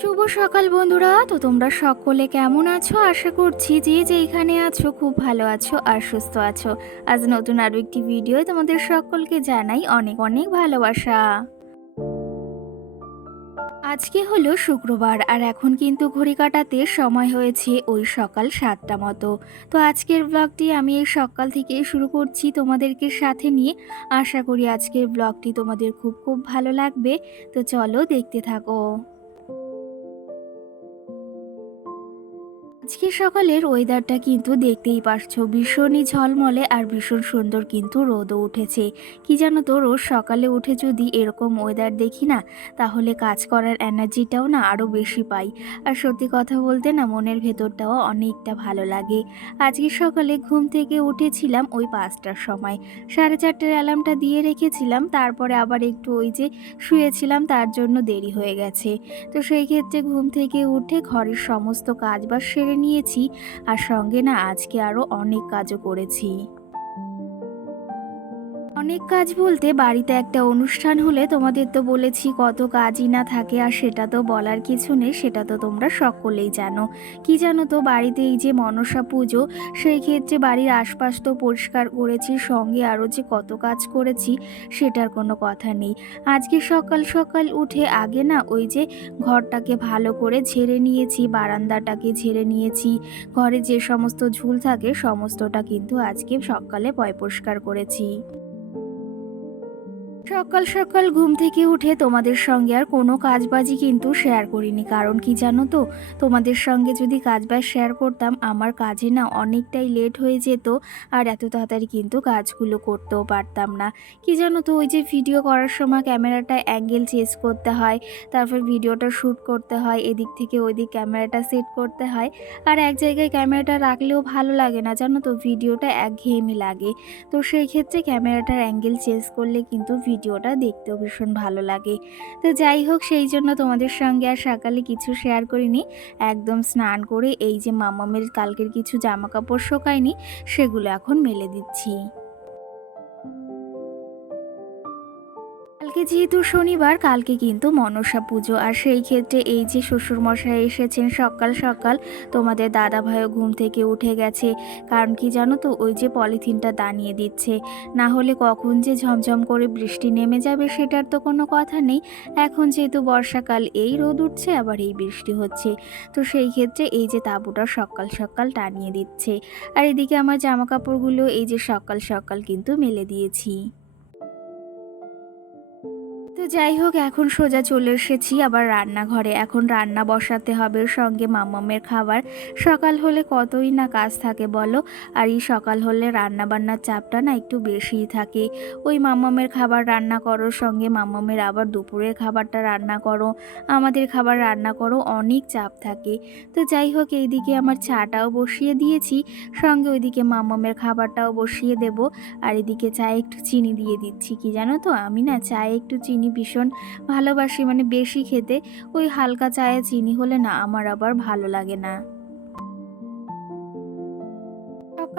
শুভ সকাল বন্ধুরা। তো তোমরা সকলে কেমন আছো? আশা করছি যে যেইখানে আছো খুব ভালো আছো আর সুস্থ আছো। আজ নতুন আরও একটি ভিডিও তোমাদের সকলকে জানাই অনেক অনেক ভালোবাসা। আজকে হলো শুক্রবার আর এখন কিন্তু ঘড়ি কাটাতে সময় হয়েছে ওই সকাল সাতটা মতো। তো আজকের ব্লগটি আমি এই সকাল থেকে শুরু করছি তোমাদেরকে সাথে নিয়ে। আশা করি আজকের ব্লগটি তোমাদের খুব খুব ভালো লাগবে। তো চলো দেখতে থাকো। আজকে সকালের ওয়েদারটা কিন্তু দেখতেই পারছ। ভীষণই ঝলমলে আর ভীষণ সুন্দর কিন্তু রোদও উঠেছে। কি জানো তো, রোজ সকালে উঠে যদি এরকম ওয়েদার দেখি না, তাহলে কাজ করার এনার্জিটাও না আরও বেশি পাই। আর সত্যি কথা বলতে না, মনের ভেতরটাও অনেকটা ভালো লাগে। আজকে সকালে ঘুম থেকে উঠেছিলাম ওই পাঁচটার সময়। সাড়ে চারটের অ্যালার্মটা দিয়ে রেখেছিলাম, তারপরে আবার একটু ওই যে শুয়েছিলাম, তার জন্য দেরি হয়ে গেছে। তো সেই ক্ষেত্রে ঘুম থেকে উঠে ঘরের সমস্ত কাজ বাজ সেরে নিয়েছি আর সঙ্গে না আজকে আরও অনেক কাজও করেছি। অনেক কাজ বলতে বাড়িতে একটা অনুষ্ঠান হলে তোমাদের তো বলেছি কত কাজই না থাকে আর সেটা তো বলার কিছু নেই, সেটা তো তোমরা সকলেই জানো। কি জানো তো বাড়িতে এই যে মনসা পুজো, সেই ক্ষেত্রে বাড়ির আশপাশ তো পরিষ্কার করেছি, সঙ্গে আরও যে কত কাজ করেছি সেটার কোনো কথা নেই। আজকে সকাল সকাল উঠে আগে না ওই যে ঘরটাকে ভালো করে ঝেড়ে নিয়েছি, বারান্দাটাকে ঝেড়ে নিয়েছি, ঘরে যে সমস্ত ঝুল থাকে সমস্তটা কিন্তু আজকে সকালে পয় পরিষ্কার করেছি। সকাল সকাল ঘুম থেকে উঠে তোমাদের সঙ্গে আর কোনো কাজবাজি কিন্তু শেয়ার করিনি। কারণ কি জানো তো? তোমাদের সঙ্গে যদি কাজবাজ শেয়ার করতাম, আমার কাজে না অনেকটাই লেট হয়ে যেত আর এত তাড়াতাড়ি কিন্তু কাজগুলো করতেও পারতাম না। কি জানো তো? ওই যে ভিডিও করার সময় ক্যামেরাটা অ্যাঙ্গেল চেঞ্জ করতে হয়, তারপর ভিডিওটা শ্যুট করতে হয়, এদিক থেকে ওই দিক ক্যামেরাটা সেট করতে হয় আর এক জায়গায় ক্যামেরাটা রাখলেও ভালো লাগে না। জানো তো? ভিডিওটা একঘেয়েমি লাগে। তো সেই ক্ষেত্রে ক্যামেরাটার অ্যাঙ্গেল চেঞ্জ করলে কিন্তু ভিডিওটা দেখতেও ভীষণ ভালো লাগে। তো যাই হোক, সেই জন্য তোমাদের সঙ্গে আর সকালে কিছু শেয়ার করিনি। একদম স্নান করে এই যে মামামের কালকের কিছু জামা কাপড় শোকায়নি, সেগুলো এখন মেলে দিচ্ছি। কালকে যেহেতু শনিবার, কালকে কিন্তু মনসা পুজো। আর সেই ক্ষেত্রে এই যে শ্বশুরমশাই এসেছেন সকাল সকাল, তোমাদের দাদা ভাইও ঘুম থেকে উঠে গেছে। কারণ কি জানো তো, ওই যে পলিথিনটা দানিয়ে দিচ্ছে। না হলে কখন যে ঝমঝম করে বৃষ্টি নেমে যাবে সেটার তো কোনো কথা নেই। এখন যেহেতু বর্ষাকাল, এই রোদ উঠছে, আবার এই বৃষ্টি হচ্ছে। তো সেই ক্ষেত্রে এই যে তাঁবুটা সকাল সকাল টানিয়ে দিচ্ছে। আর এদিকে আমার জামা কাপড়গুলো এই যে সকাল সকাল কিন্তু মেলে দিয়েছি। যাই হোক, এখন সোজা চলে এসেছি আবার রান্নাঘরে। এখন রান্না বসাতে হবে সঙ্গে মামামের খাবার। সকাল হলে কতই না কাজ থাকে বলো? আর এই সকাল হলে রান্না বান্নার চাপটা না একটু বেশিই থাকে। ওই মামামের খাবার রান্না করো সঙ্গে মামামের আবার দুপুরের খাবারটা রান্না করো। আমাদের খাবার রান্না করো, অনেক চাপ থাকে। তো যাই হোক, এইদিকে আমার চাটাও বসিয়ে দিয়েছি। সঙ্গে ওইদিকে মামামের খাবারটাও বসিয়ে দেব। আর এদিকে চায়ে একটু চিনি দিয়ে দিচ্ছি। কি জানো তো? আমি না চায়ে একটু চিনি ভীষণ ভালোবাসি মানে বেশি খেতে। ওই হালকা চায়ে চিনি হলে না, আমার আবার ভালো লাগে না।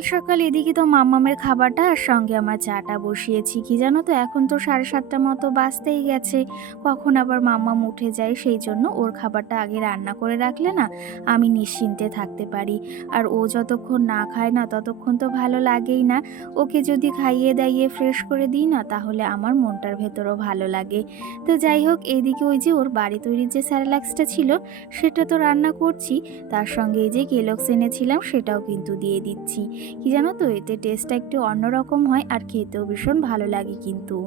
সকাল সকাল এদিকে তো মাম্মামের খাবারটা আর সঙ্গে আমার চাটা বসিয়েছি। কি জানো তো, এখন তো সাড়ে সাতটা মতো বাজতেই গেছে। কখন আবার মাম্মাম উঠে যায় সেই জন্য ওর খাবারটা আগে রান্না করে রাখলে না আমি নিশ্চিন্তে থাকতে পারি। আর ও যতক্ষণ না খায় না ততক্ষণ তো ভালো লাগেই না। ওকে যদি খাইয়ে দাইয়ে ফ্রেশ করে দিই না তাহলে আমার মনটার ভেতরও ভালো লাগে। তো যাই হোক এইদিকে ওই যে ওর বাড়ি তৈরির যে স্যারেলাক্সটা ছিল সেটা তো রান্না করছি। তার সঙ্গে এই যে কেলক্স এনেছিলাম সেটাও কিন্তু দিয়ে দিচ্ছি। কি জানো তো, এতে টেস্টটা একটু অন্যরকম হয় আর খেতেও ভীষণ ভালো লাগে কিন্তু।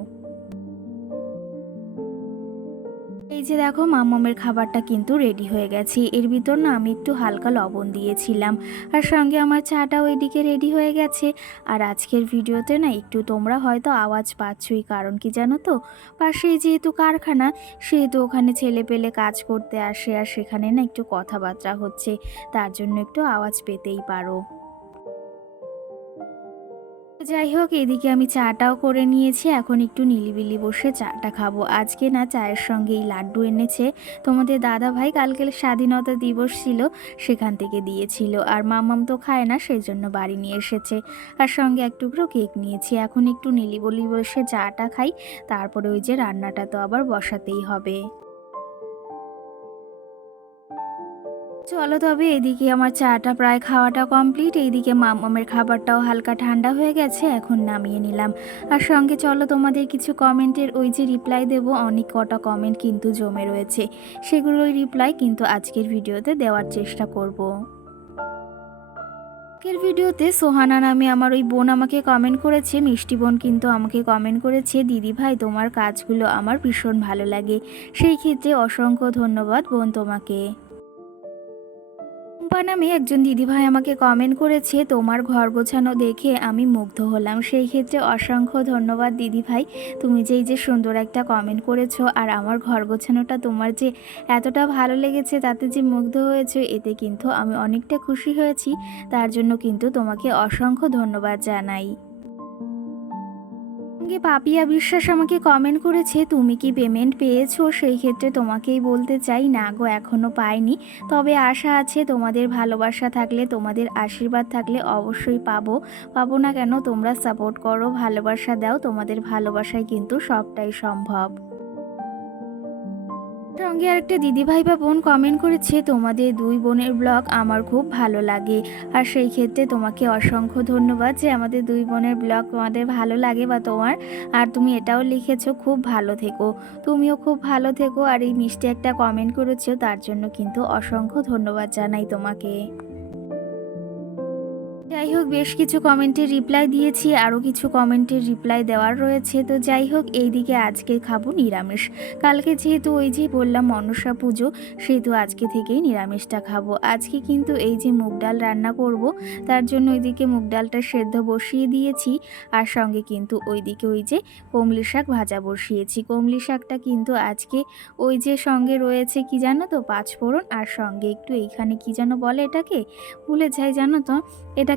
এই যে দেখো, মামামের খাবারটা কিন্তু রেডি হয়ে গেছে। এর ভিতর না আমি একটু হালকা লবণ দিয়েছিলাম। আর সঙ্গে আমার চাটাও এদিকে রেডি হয়ে গেছে। আর আজকের ভিডিওতে না একটু তোমরা হয়তো আওয়াজ পাচ্ছই, কারণ কি জানো তো, পাশে যেহেতু কারখানা, সেহেতু ওখানে ছেলে পেলে কাজ করতে আসে আর সেখানে না একটু কথাবার্তা হচ্ছে। তার জন্য একটু আওয়াজ পেতেই পারো। যাই হোক, এদিকে আমি চাটাও করে নিয়েছি। এখন একটু নিলিবিলি বসে চাটা খাব। আজকে না চায়ের সঙ্গে এই লাড্ডু এনেছে। তোমাদের দাদা ভাই কালকে স্বাধীনতা দিবস ছিল, সেখান থেকে দিয়েছিল। আর মামাম তো খায় না সেই জন্য বাড়ি নিয়ে এসেছে। আর সঙ্গে এক টুকরো কেক নিয়েছি। এখন একটু নিলিবলি বসে চাটা খাই। তারপরে ওই যে রান্নাটা তো আবার বসাতেই হবে। চলো তবে এদিকে আমার চাটা প্রায় খাওয়াটা কমপ্লিট, এইদিকে মামামের খাবারটাও হালকা ঠান্ডা হয়ে গেছে, এখন নামিয়ে নিলাম। আর সঙ্গে চলো তোমাদের কিছু কমেন্টের ওই যে রিপ্লাই দেব, অনেক কটা কমেন্ট কিন্তু জমে রয়েছে। সেগুলোই রিপ্লাই কিন্তু আজকের ভিডিওতে দেওয়ার চেষ্টা করব। আজকের ভিডিওতে সোহানা নামে আমার ওই বোন আমাকে কমেন্ট করেছে, মিষ্টি বোন কিন্তু আমাকে কমেন্ট করেছে, দিদি ভাই, তোমার কাজগুলো আমার ভীষণ ভালো লাগে। সেই ক্ষেত্রে অসংখ্য ধন্যবাদ বোন তোমাকে। টুম্পা নামে একজন দিদিভাই আমাকে কমেন্ট করেছে, তোমার ঘর গোছানো দেখে আমি মুগ্ধ হলাম। সেই ক্ষেত্রে অসংখ্য ধন্যবাদ দিদিভাই। তুমি যে এই যে সুন্দর একটা কমেন্ট করেছ, আর আমার ঘর গোছানোটা তোমার যে এতটা ভালো লেগেছে, তাতে যে মুগ্ধ হয়েছে, এতে কিন্তু আমি অনেকটা খুশি হয়েছি। তার জন্য কিন্তু তোমাকে অসংখ্য ধন্যবাদ জানাই। সঙ্গে পাপিয়া বিশ্বাস আমাকে কমেন্ট করেছে, তুমি কি পেমেন্ট পেয়েছ? সেই ক্ষেত্রে তোমাকেই বলতে চাই, না গো এখনও পাইনি। তবে আশা আছে তোমাদের ভালোবাসা থাকলে, তোমাদের আশীর্বাদ থাকলে অবশ্যই পাবো। পাবো না কেন, তোমরা সাপোর্ট করো, ভালোবাসা দাও, তোমাদের ভালোবাসায় কিন্তু সবটাই সম্ভব। সঙ্গে আরেকটা দিদিভাই বা বোন কমেন্ট করেছে, তোমাদের দুই বোনের ব্লগ আমার খুব ভালো লাগে। আর সেই ক্ষেত্রে তোমাকে অসংখ্য ধন্যবাদ যে আমাদের দুই বোনের ব্লগ তোমাদের ভালো লাগে বা তোমার। আর তুমি এটাও লিখেছো, খুব ভালো থেকো। তুমিও খুব ভালো থেকো। আর এই মিষ্টি একটা কমেন্ট করেছ, তার জন্য কিন্তু অসংখ্য ধন্যবাদ জানাই তোমাকে। যাই হোক, বেশ কিছু কমেন্টের রিপ্লাই দিয়েছি, আরও কিছু কমেন্টের রিপ্লাই দেওয়ার রয়েছে। তো যাই হোক, এইদিকে আজকে খাব নিরামিষ। কালকে যেহেতু ওই যে বললাম মনসা পুজো, সেহেতু আজকে থেকেই নিরামিষটা খাব। আজকে কিন্তু এই যে মুগ ডাল রান্না করব, তার জন্য ওইদিকে মুগ ডালটা সেদ্ধ বসিয়ে দিয়েছি, আর সঙ্গে কিন্তু ওইদিকে ওই যে কমলি শাক ভাজা বসিয়েছি। কমলি শাকটা কিন্তু আজকে ওই যে সঙ্গে রয়েছে কি জানো তো, পাঁচফোড়ন, আর সঙ্গে একটু এইখানে কি যেন বলে এটাকে? ভুলে যাই জানো তো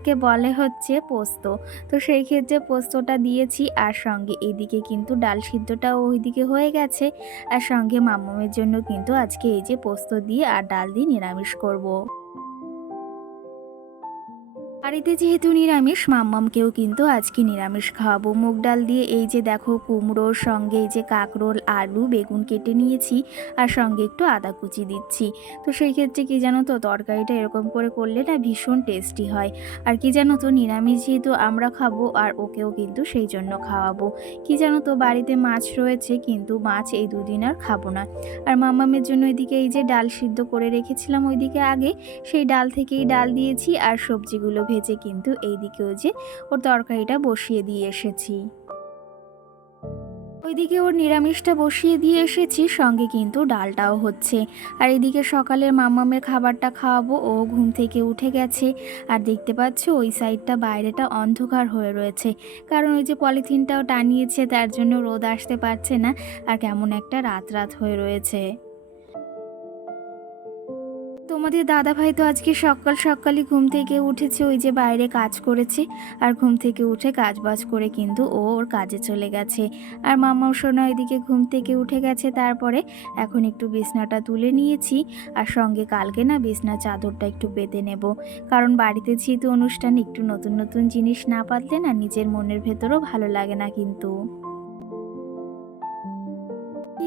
এটাকে বলে হচ্ছে পোস্ত তো সেই ক্ষেত্রে পোস্তটা দিয়েছি, আর সঙ্গে এদিকে কিন্তু ডাল সিদ্ধটাও ওইদিকে হয়ে গেছে আর সঙ্গে মামমের জন্য কিন্তু আজকে এই যে পোস্ত দিয়ে আর ডাল দিয়ে নিরামিষ করব। বাড়িতে যেহেতু নিরামিষ, মাম্মামকেও কিন্তু আজকে নিরামিষ খাওয়াবো। মুগ ডাল দিয়ে এই যে দেখো কুমড়োর সঙ্গে এই যে কাঁকরোল, আলু, বেগুন কেটে নিয়েছি আর সঙ্গে একটু আদা কুচি দিচ্ছি। তো সেই ক্ষেত্রে কী জানো তো, তরকারিটা এরকম করে করলে না ভীষণ টেস্টি হয়। আর কি জানো তো, নিরামিষ যেহেতু আমরা খাব আর ওকেও কিন্তু সেই জন্য খাওয়াবো। কি জানো তো, বাড়িতে মাছ রয়েছে কিন্তু মাছ এই দুদিন আর খাব না। আর মাম্মামের জন্য এদিকে এই যে ডাল সিদ্ধ করে রেখেছিলাম ওইদিকে আগে, সেই ডাল থেকেই ডাল দিয়েছি আর সবজিগুলো ভেজে কিন্তু এইদিকেও যে ওর তরকারিটা বসিয়ে দিয়ে এসেছি। ওইদিকে ওর নিরামিষটা বসিয়ে দিয়ে এসেছি, সঙ্গে কিন্তু ডালটাও হচ্ছে। আর এদিকে সকালের মাম্মামের খাবারটা খাওয়াবো, ও ঘুম থেকে উঠে গেছে। আর দেখতে পাচ্ছ, ওই সাইডটা বাইরেটা অন্ধকার হয়ে রয়েছে। কারণ ওই যে পলিথিনটাও টানিয়েছে, তার জন্য রোদ আসতে পারছে না। আর কেমন একটা রাত রাত হয়ে রয়েছে। তোমাদের দাদা ভাই তো আজকে সকাল সকালই ঘুম থেকে উঠেছে, ওই যে বাইরে কাজ করেছে আর ঘুম থেকে উঠে কাজ বাজ করে কিন্তু ও ওর কাজে চলে গেছে। আর মামাও সোনা এদিকে ঘুম থেকে উঠে গেছে, তারপরে এখন একটু বিছনাটা তুলে নিয়েছি আর সঙ্গে কালকে না বিছনা চাদরটা একটু পেতে নেব। কারণ বাড়িতে যেহেতু অনুষ্ঠান, একটু নতুন নতুন জিনিস না পাতলে না নিজের মনের ভেতরও ভালো লাগে না কিন্তু।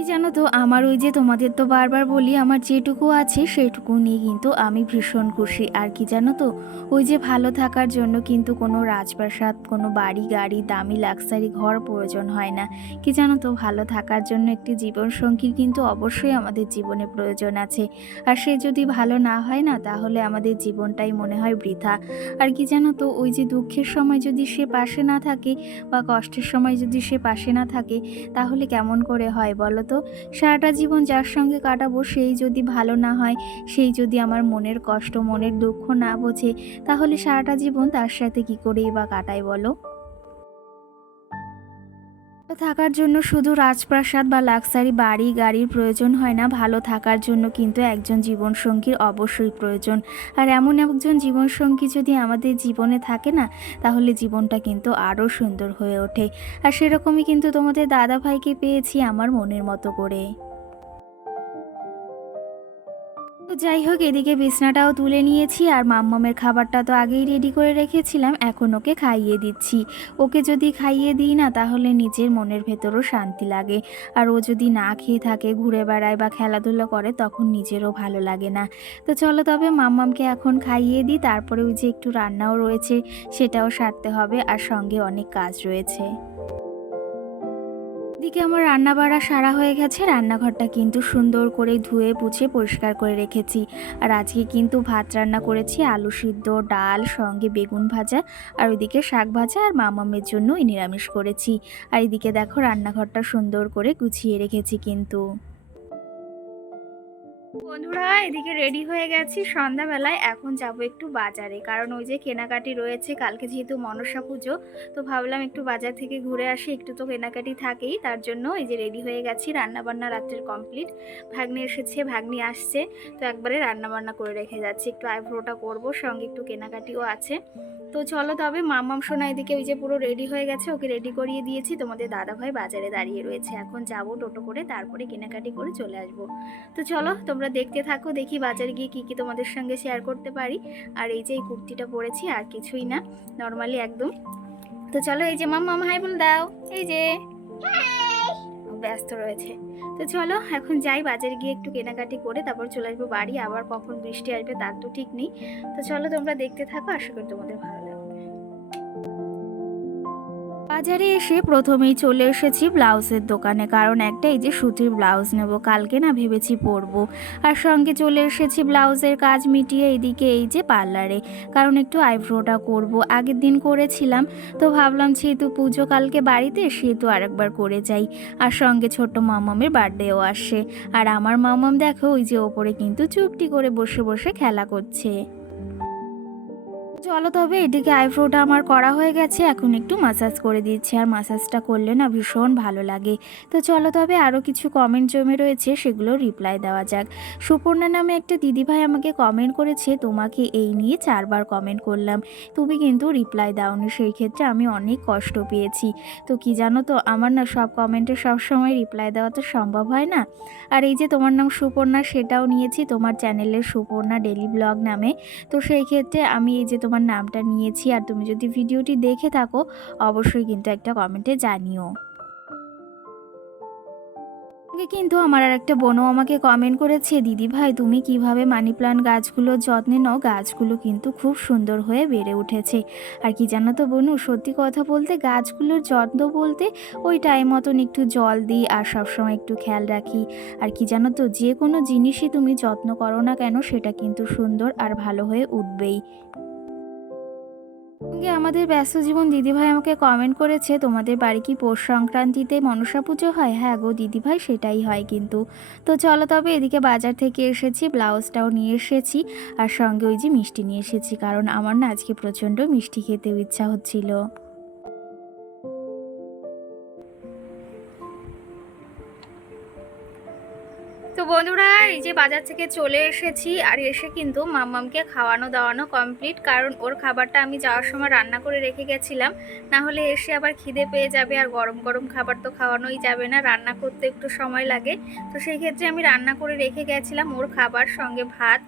জানো তো, আমার ওই যে তোমাদের তো বারবার বলি, আমার যেটুকু আছে সেটুকু নিয়ে কিন্তু আমি ভীষণ খুশি। আর কি জানো তো, ওই যে ভালো থাকার জন্য কিন্তু কোনো রাজপ্রাসাদ, কোনো বাড়ি, গাড়ি, দামি লাক্সারি ঘর প্রয়োজন হয় না। কি জানো তো, ভালো থাকার জন্য একটি জীবনসঙ্গীর কিন্তু অবশ্যই আমাদের জীবনে প্রয়োজন আছে। আর সে যদি ভালো না হয় না, তাহলে আমাদের জীবনটাই মনে হয় বৃথা। আর কি জানো তো, ওই যে দুঃখের সময় যদি সে পাশে না থাকে বা কষ্টের সময় যদি সে পাশে না থাকে, তাহলে কেমন করে হয় বলো তো? সারাটা জীবন যার সঙ্গে কাটাবো সেই যদি ভালো না হয়, সেই যদি আমার মনের কষ্ট, মনের দুঃখ না বোঝে, তাহলে সারাটা জীবন তার সাথে কি করেই বা কাটায় বলো? থাকার জন্য শুধু রাজপ্রাসাদ বা লাক্সারি বাড়ি গাড়ির প্রয়োজন হয় না, ভালো থাকার জন্য কিন্তু একজন জীবনসঙ্গীর অবশ্যই প্রয়োজন। আর এমন একজন জীবনসঙ্গী যদি আমাদের জীবনে থাকে না, তাহলে জীবনটা কিন্তু আরও সুন্দর হয়ে ওঠে। আর সেরকমই কিন্তু তোমাদের দাদা ভাইকে পেয়েছি আমার মনের মতো করে। তো যাই হোক, এদিকে বিছনাটাও তুলে নিয়েছি আর মাম্মামের খাবারটা তো আগেই রেডি করে রেখেছিলাম, এখন ওকে খাইয়ে দিচ্ছি। ওকে যদি খাইয়ে দিই না, তাহলে নিজের মনের ভেতরও শান্তি লাগে। আর ও যদি না খেয়ে থাকে, ঘুরে বেড়ায় বা খেলাধুলো করে, তখন নিজেরও ভালো লাগে না। তো চলো তবে মাম্মামকে এখন খাইয়ে দিই, তারপরে ওই যে একটু রান্নাও রয়েছে, সেটাও সারতে হবে, আর সঙ্গে অনেক কাজ রয়েছে। এদিকে আমার রান্না বাড়া সারা হয়ে গেছে, রান্নাঘরটা কিন্তু সুন্দর করে ধুয়ে পুছে পরিষ্কার করে রেখেছি। আর আজকে কিন্তু ভাত রান্না করেছি, আলু সিদ্ধ, ডাল, সঙ্গে বেগুন ভাজা, আর ওইদিকে শাক ভাজা আর মামামের জন্যই নিরামিষ করেছি। আর এদিকে দেখো রান্নাঘরটা সুন্দর করে গুছিয়ে রেখেছি কিন্তু। বন্ধুরা, এদিকে রেডি হয়ে গেছি। সন্ধ্যাবেলায় এখন যাব একটু বাজারে। কারণ ওই যে কেনাকাটি রয়েছে, কালকে যেহেতু মনসা পুজো, তো ভাবলাম একটু বাজার থেকে ঘুরে আসি। একটু তো কেনাকাটি থাকেই, তার জন্য এই যে রেডি হয়ে গেছি। রান্নাবান্না রাত্রের কমপ্লিট ভাগ্নি এসেছে, ভাগ্নি আসছে, তো একবারে রান্নাবান্না করে রেখে যাচ্ছি। একটু আইব্রোটা করব, সঙ্গে একটু কেনাকাটিও আছে। তো চলো তবে, মামাম সোনা এদিকে ওই যে পুরো রেডি হয়ে গেছে, ওকে রেডি করিয়ে দিয়েছি। তোমাদের দাদাভাই বাজারে দাঁড়িয়ে রয়েছে। এখন যাব টোটো করে, তারপরে কেনাকাটি করে চলে আসব। তো চলো, তোমরা দেখতে থাকো, দেখি বাজারে গিয়ে কী কী তোমাদের সঙ্গে শেয়ার করতে পারি। আর এই যে এই কুর্তিটা পরেছি, আর কিছুই না নর্মালি একদম। তো চলো এই যে মাম্মা হাই বল দাও। এই যে। ব্যস্ত রয়েছে। তো চলো, এখন যাই বাজারে গিয়ে একটু কেনাকাটি করে, তারপর চলে আসব বাড়ি। আবার কখন বৃষ্টি আসবে তার তো ঠিক নেই। তো চলো তোমরা দেখতে থাকো, আশা করি তোমাদের ভালো বাজারে এসে প্রথমেই চলে এসেছি ব্লাউজের দোকানে, কারণ একটা এই যে সুতির ব্লাউজ নেব, কালকে না ভেবেছি পরবো। আর সঙ্গে চলে এসেছি ব্লাউজের কাজ মিটিয়ে এইদিকে এই যে পার্লারে, কারণ একটু আইব্রোটা করব। আগের দিন করেছিলাম, তো ভাবলাম যেহেতু পুজো কালকে বাড়িতে, সেহেতু আরেকবার করে যাই। আর সঙ্গে ছোট্ট মামামের বার্থডেও আসে। আর আমার মামাম দেখো, ওই যে ওপরে কিন্তু চুপটি করে বসে বসে খেলা করছে। চলো, তবে এদিকে আইব্রোটা আমার করা হয়ে গেছে। এখন একটু মাসাজ করে দিচ্ছি, আর মাসাজটা করলে না ভীষণ ভালো লাগে। তো চলো, তবে আরও কিছু কমেন্ট জমে রয়েছে, সেগুলো রিপ্লাই দেওয়া যাক। সুপর্ণা নামে একটা দিদিভাই আমাকে কমেন্ট করেছে, তোমাকে এই নিয়ে চারবার কমেন্ট করলাম। তুমি কিন্তু রিপ্লাই দাওনি, সেই ক্ষেত্রে আমি অনেক কষ্ট পেয়েছি। তো কি জানো তো, আমার না সব কমেন্টে সবসময় রিপ্লাই দেওয়া তো সম্ভব হয় না। আর এই যে তোমার নাম সুপর্ণা, সেটাও নিয়েছি তোমার চ্যানেলের সুপর্ণা ডেলি ব্লগ নামে। তো সেই ক্ষেত্রে আমি এই যে তোমার নামটা নিয়েছি আর তুমি যদি ভিডিওটি দেখে থাকো, অবশ্যই কিন্তু একটা কমেন্টে জানিও। কিন্তু আমার আর একটা বোনও আমাকে কমেন্ট করেছে, দিদি ভাই, তুমি কীভাবে মানি প্লান্ট গাছগুলোর যত্নে নাও? গাছগুলো কিন্তু খুব সুন্দর হয়ে বেড়ে উঠেছে। আর কি জানো তো বোনু, সত্যি কথা বলতে গাছগুলোর যত্ন বলতে ওই টাইম মতন একটু জল দিই আর সবসময় একটু খেয়াল রাখি। আর কি জানো তো, যে কোনো জিনিসই তুমি যত্ন করো না কেন, সেটা কিন্তু সুন্দর আর ভালো হয়ে উঠবেই। সঙ্গে আমাদের ব্যস্ত জীবন দিদিভাই আমাকে কমেন্ট করেছে, তোমাদের বাড়ি কি পৌষ সংক্রান্তিতে মনসা পুজো হয়? হ্যাঁ গো দিদিভাই, সেটাই হয় কিন্তু। তো চলো তবে এদিকে বাজার থেকে এসেছি, ব্লাউজটাও নিয়ে এসেছি আর সঙ্গে ওই যে মিষ্টি নিয়ে এসেছি, কারণ আমার না আজকে প্রচণ্ড মিষ্টি খেতেও ইচ্ছা হচ্ছিল। বন্ধুরা, এই যে বাজার থেকে চলে এসেছি আর এসে কিন্তু মাম্মামকে খাওয়ানো দাওয়ানো কমপ্লিট কারণ ওর খাবারটা আমি যাওয়ার সময় রান্না করে রেখে গেছিলাম। না হলে এসে আবার খিদে পেয়ে যাবে আর গরম গরম খাবার তো খাওয়ানোই যাবে না, রান্না করতে একটু সময় লাগে। তো সেই ক্ষেত্রে আমি রান্না করে রেখে গেছিলাম ওর খাবার সঙ্গে ভাত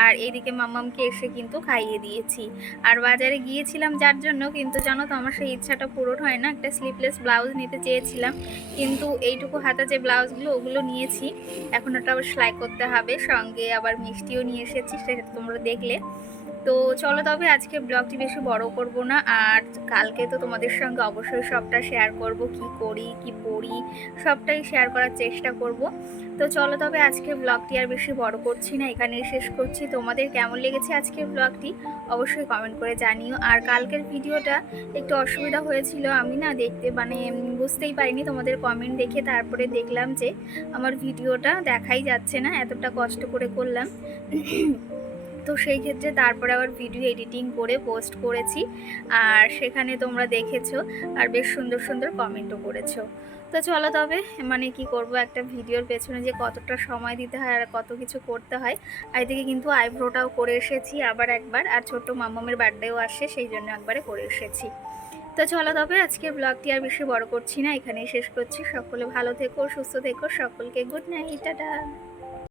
আর এদিকে মাম্মামকে এসে কিন্তু খাইয়ে দিয়েছি। আর বাজারে গিয়েছিলাম যার জন্য কিন্তু জানো তো আমার সেই ইচ্ছাটা পূরণ হয় না, একটা স্লিপলেস ব্লাউজ নিতে চেয়েছিলাম। কিন্তু এইটুকু হাতা যে ব্লাউজগুলো ওগুলো নিয়েছি, এখন আবার সেলাই করতে হবে। সঙ্গে আবার মিষ্টিও নিয়ে এসেছি সেটা তোমরা দেখলে। তো চলো তবে আজকে ব্লগটি বেশি বড় করব না, আর কালকে তো তোমাদের সঙ্গে অবশ্যই সবটা শেয়ার করব, কি করি, কি পড়ি, সবটাই শেয়ার করার চেষ্টা করব। তো চলো তবে আজকে ব্লগটি আর বেশি বড় করছি না, এখানেই শেষ করছি। তোমাদের কেমন লেগেছে আজকের ব্লগটি? অবশ্যই কমেন্ট করে জানিও। আর কালকের ভিডিওটা একটু অসুবিধা হয়েছিল, আমি না দেখতে মানে বুঝতেই পারিনি তোমাদের কমেন্ট দেখে, তারপরে দেখলাম যে আমার ভিডিওটা দেখাই যাচ্ছে না, এতটা কষ্ট করে করলাম। তো সেই ক্ষেত্রে তারপরে আবার ভিডিও এডিটিং করে পোস্ট করেছি। আর সেখানে তোমরা দেখেছ আর বেশ সুন্দর সুন্দর কমেন্টও করেছ। তো চলো তবে মানে কি করব, একটা ভিডিওর পেছনে যে কতটা সময় দিতে হয় আর কত কিছু করতে হয়, আর এদিকে কিন্তু আইব্রোটাও করে এসেছি আবার একবার, আর ছোট্ট মাম্মামের বার্থডেও আসে সেই জন্য একবারে করে এসেছি। তো চলো তবে, আজকের ব্লগটি আর বেশি বড় করছি না, এখানেই শেষ করছি। সকলে ভালো থেকো, সুস্থ থেকো, সকলকে গুড নাইট টাটা।